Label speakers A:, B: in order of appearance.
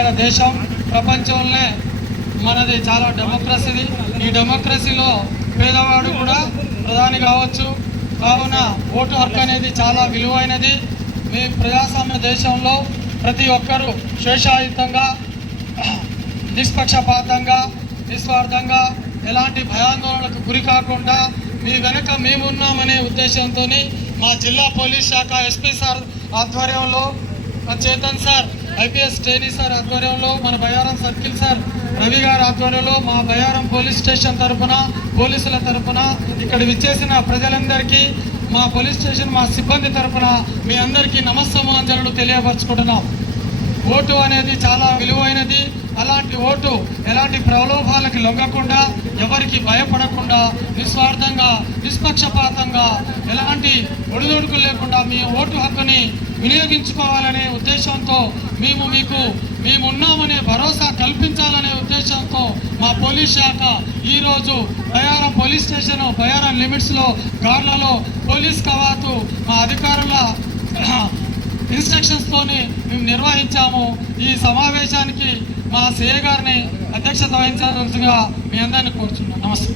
A: సుభిక్షమైన దేశం ప్రపంచంలోనే మనది చాలా డెమోక్రసీది ఈ డెమోక్రసీలో పేదవాడు కూడా ప్రధాని కావచ్చు. కావున ఓటు హక్కు అనేది చాలా విలువైనది. మీ ప్రజాస్వామ్య దేశంలో ప్రతి ఒక్కరూ శేషాయుతంగా నిష్పక్షపాతంగా నిస్వార్థంగా ఎలాంటి భయాందోళనకు గురి కాకుండా మీ వెనుక మేమున్నామనే ఉద్దేశంతో మా జిల్లా పోలీస్ శాఖ ఎస్పీ సార్ ఆధ్వర్యంలో Chetan sir IPS trainee sir ఆధ్వర్యంలో మన బయారం సర్కిల్ సార్ రవి గారి ఆధ్వర్యంలో మా బయారం పోలీస్ స్టేషన్ తరపున పోలీసుల తరపున ఇక్కడ విచ్చేసిన ప్రజలందరికీ మా పోలీస్ స్టేషన్ మా సిబ్బంది తరఫున మీ అందరికీ నమస్సమాంజలు తెలియపరచుకుంటున్నాం. ఓటు అనేది చాలా విలువైనది. అలాంటి ఓటు ఎలాంటి ప్రలోభాలకి లొంగకుండా ఎవరికి భయపడకుండా నిస్వార్థంగా నిష్పక్షపాతంగా ఎలాంటి ఒడిదొడుకులు లేకుండా మీ ఓటు హక్కుని వినియోగించుకోవాలనే ఉద్దేశంతో మేము మీకు మేమున్నామనే భరోసా కల్పించాలనే ఉద్దేశంతో మా పోలీస్ శాఖ ఈరోజు బయారం పోలీస్ స్టేషన్ బయారం లిమిట్స్లో గార్లలో పోలీస్ కవాతు మా అధికారుల ఇన్స్ట్రక్షన్స్తోని మేము నిర్వహించాము. ఈ సమావేశానికి మా సిఏ గారిని అధ్యక్షత వహించాల్సిందిగా మీ అందరిని కోరుచున్నాం నమస్తే.